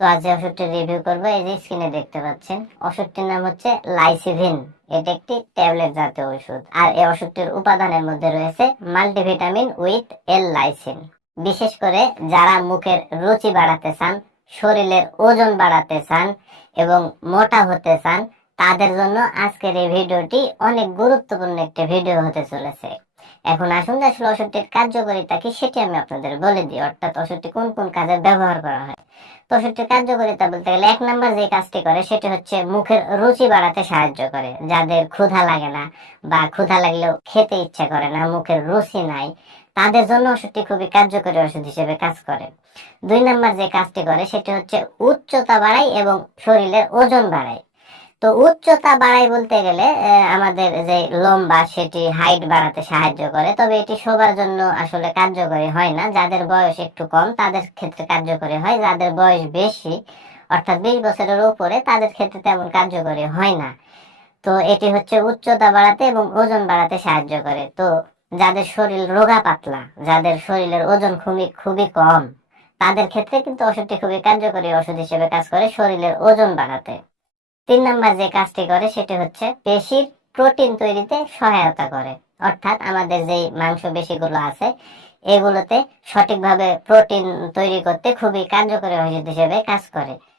তো আজ যে ওষুধটির রিভিউ করবো, এই যে স্ক্রিনে দেখতে পাচ্ছেন, ওষুধটির নাম হচ্ছে লাইসিভিন। এটা একটি ট্যাবলেট জাতীয় ওষুধ, আর এই ওষুধটির উপাদানের মধ্যে রয়েছে মাল্টিভিটামিন উইথ এল লাইসিন। বিশেষ করে যারা মুখের রুচি বাড়াতে চান, শরীরের ওজন বাড়াতে চান এবং মোটা হতে চান, তাদের জন্য আজকের এই ভিডিওটি অনেক গুরুত্বপূর্ণ একটি ভিডিও হতে চলেছে। এখন আসুন আসলে ওষুধটির কার্যকারিতা কি সেটি আমি আপনাদের বলে দিই, অর্থাৎ ওষুধটি কোন কোন কাজে ব্যবহার করা হয়। তো ওষুধটির কার্যকারিতা বলতে গেলে এক নাম্বার যে কাজটি করে সেটি হচ্ছে মুখের রুচি বাড়াতে সাহায্য করে। যাদের ক্ষুধা লাগে না বা ক্ষুধা লাগলেও খেতে ইচ্ছা করে না, মুখের রুচি নাই, তাদের জন্য ওষুধটি খুবই কার্যকরী ওষুধ হিসেবে কাজ করে। দুই নাম্বার যে কাজটি করে সেটি হচ্ছে উচ্চতা বাড়ায় এবং শরীরের ওজন বাড়ায়। তো উচ্চতা বাড়ায় বলতে গেলে আমাদের যে লম্বা সেটি হাইট বাড়াতে সাহায্য করে, তবে এটি সবার জন্য আসলে কার্যকরী হয় না। যাদের বয়স একটু কম তাদের ক্ষেত্রে কার্যকরী হয়, যাদের বয়স বেশি অর্থাৎ 20 বছরের উপরে তাদের ক্ষেত্রে তেমন কার্যকরী হয় না। তো এটি হচ্ছে উচ্চতা বাড়াতে এবং ওজন বাড়াতে সাহায্য করে। তো যাদের শরীর রোগা পাতলা, যাদের শরীরের ওজন খুবই খুবই কম, তাদের ক্ষেত্রে কিন্তু ওষুধটি খুবই কার্যকরী ওষুধ হিসেবে কাজ করে শরীরের ওজন বাড়াতে। তিন নাম্বার যে কাজটি করে সেটি হচ্ছে পেশির প্রোটিন তৈরিতে সহায়তা করে, অর্থাৎ আমাদের যেই মাংসপেশিগুলো আছে এগুলোতে সঠিকভাবে প্রোটিন তৈরি করতে খুবই কার্যকরী ওষুধ হিসেবে কাজ করে।